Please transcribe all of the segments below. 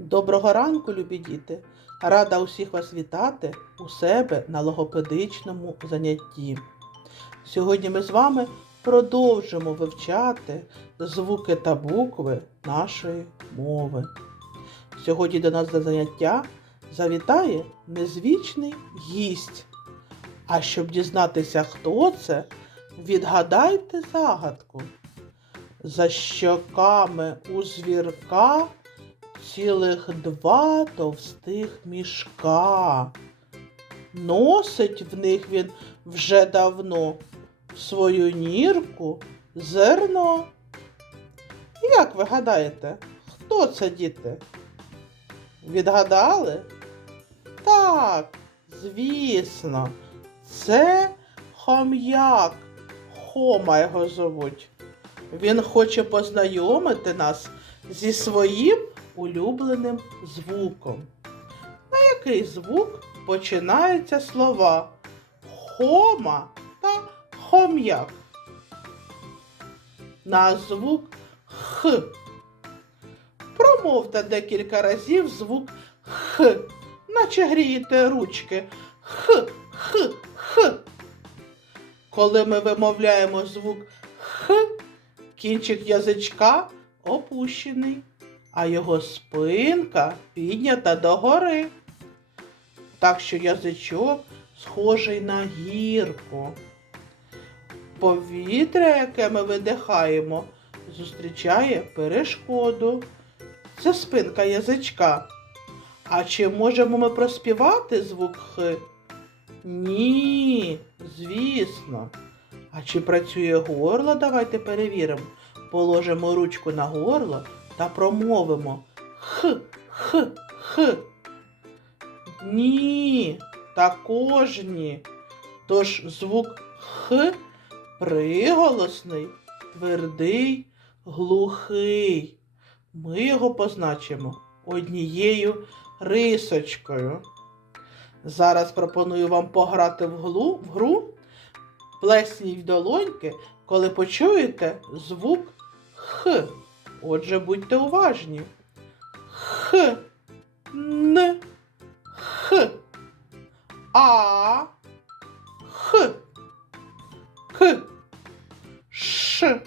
Доброго ранку, любі діти! Рада усіх вас вітати у себе на логопедичному занятті. Сьогодні ми з вами продовжимо вивчати звуки та букви нашої мови. Сьогодні до нас до заняття завітає незвичний гість. А щоб дізнатися, хто це, відгадайте загадку. За щоками у звірка цілих два товстих мішка. Носить в них він вже давно в свою нірку зерно. Як ви гадаєте, хто це діти? Відгадали? Так, звісно, це хом'як. Хома його зовуть. Він хоче познайомити нас зі своїм улюбленим звуком. На який звук починаються слова хома та хом'як? На звук х. Промовте декілька разів звук х, наче грієте ручки. Х, х, х. Коли ми вимовляємо звук х, кінчик язичка опущений, а його спинка піднята догори. Так що язичок схожий на гірку. Повітря, яке ми видихаємо, зустрічає перешкоду. Це спинка язичка. А чи можемо ми проспівати звук Х? Ні, звісно. А чи працює горло? Давайте перевіримо. Положимо ручку на горло та промовимо Х, Х, Х. Ні, також ні. Тож звук Х приголосний, твердий, глухий. Ми його позначимо однією рисочкою. Зараз пропоную вам пограти в, в гру. Плесніть долоньки, коли почуєте звук Х. Отже, будьте уважні. Х, Н, Х, А, Х, К, Ш,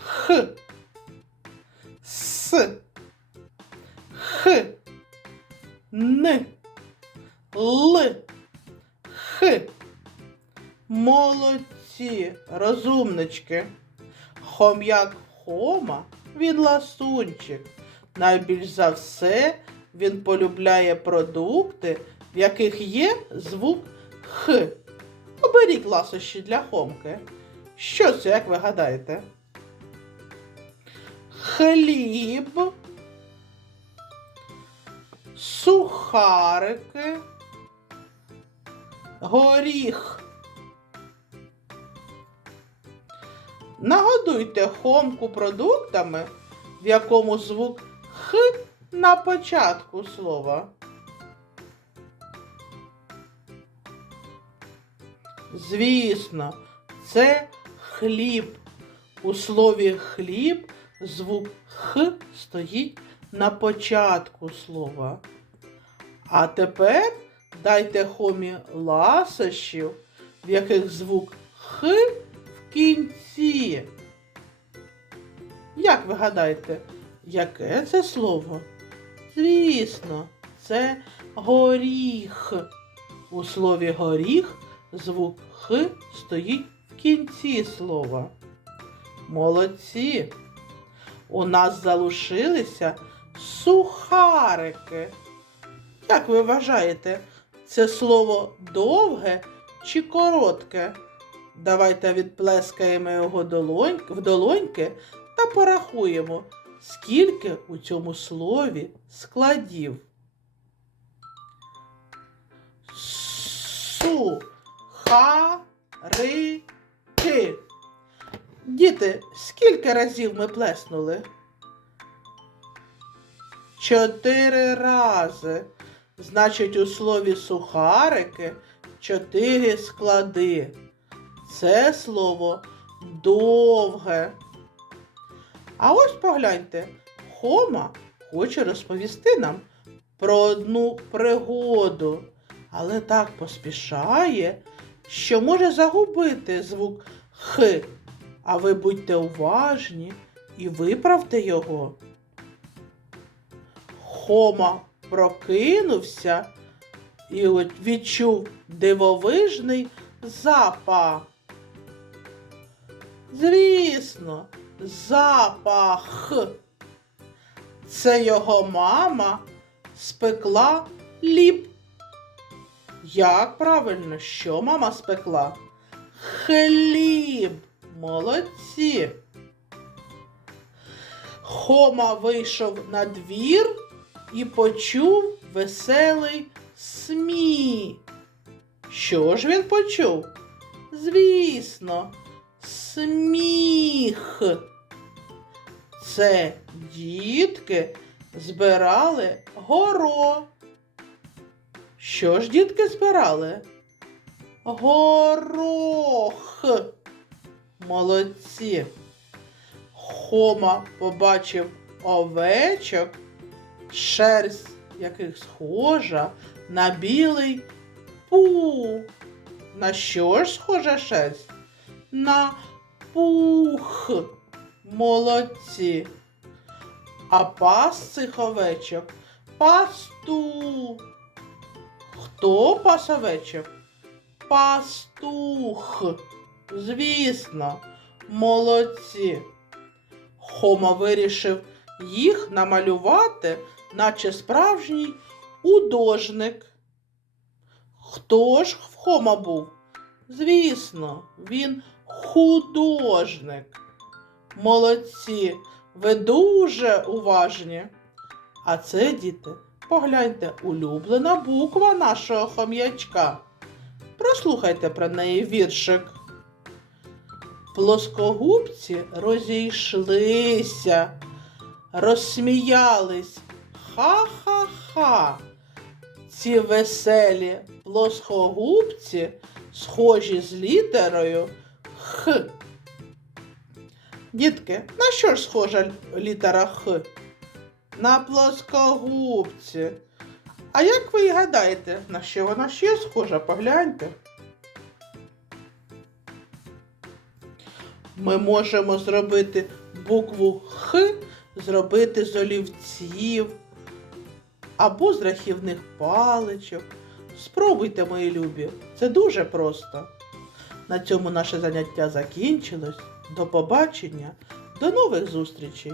Х, С, Х, Н, Л, Х. Молодці, розумнички. Хом'як Хома він ласунчик. Найбільш за все він полюбляє продукти, в яких є звук Х. Оберіть ласощі для Хомки. Що це, як ви гадаєте? Хліб, сухарики, горіх. Нагодуйте хомку продуктами, в якому звук Х на початку слова. Звісно, це хліб. У слові хліб звук Х стоїть на початку слова. А тепер дайте хомі ласощів, в яких звук Х кінці. Як ви гадаєте, яке це слово? Звісно, це горіх. У слові горіх звук Х стоїть в кінці слова. Молодці. У нас залишилися сухарики. Як ви вважаєте, це слово довге чи коротке? Давайте відплескаємо його долонь, в долоньки та порахуємо, скільки у цьому слові складів. Су-ха-ри-ки. Діти, скільки разів ми плеснули? Чотири рази. Значить, у слові сухарики чотири склади. Це слово довге. А ось погляньте, Хома хоче розповісти нам про одну пригоду, але так поспішає, що може загубити звук Х. А ви будьте уважні і виправте його. Хома прокинувся і відчув дивовижний запах. Звісно, запах. Це його мама спекла ліп. Як правильно, що мама спекла? Хліб. Молодці. Хома вийшов на двір і почув веселий сміх. Що ж він почув? Звісно, сміх. Це дітки збирали горо. Що ж дітки збирали? Горох. Молодці. Хома побачив овечок, шерсть яких схожа на білий пух. На що ж схожа шерсть? На пух. Молодці. А пас цих овечок пастух. Хто пас овечок? Пастух. Звісно, молодці. Хома вирішив їх намалювати, наче справжній удожник. Хто ж в Хома був? Звісно, він художник. Молодці, ви дуже уважні. А це, діти, погляньте, улюблена буква нашого хом'ячка. Прослухайте про неї віршик. Плоскогубці розійшлися, розсміялись. Ха-ха-ха. Ці веселі плоскогубці схожі з літерою Х. Дітки, на що ж схожа літера Х? На плоскогубці. А як ви гадаєте, на що вона ще схожа? Погляньте. Ми можемо зробити букву Х, зробити з олівців або з рахівних паличок. Спробуйте, мої любі, це дуже просто. На цьому наше заняття закінчилось. До побачення, до нових зустрічей!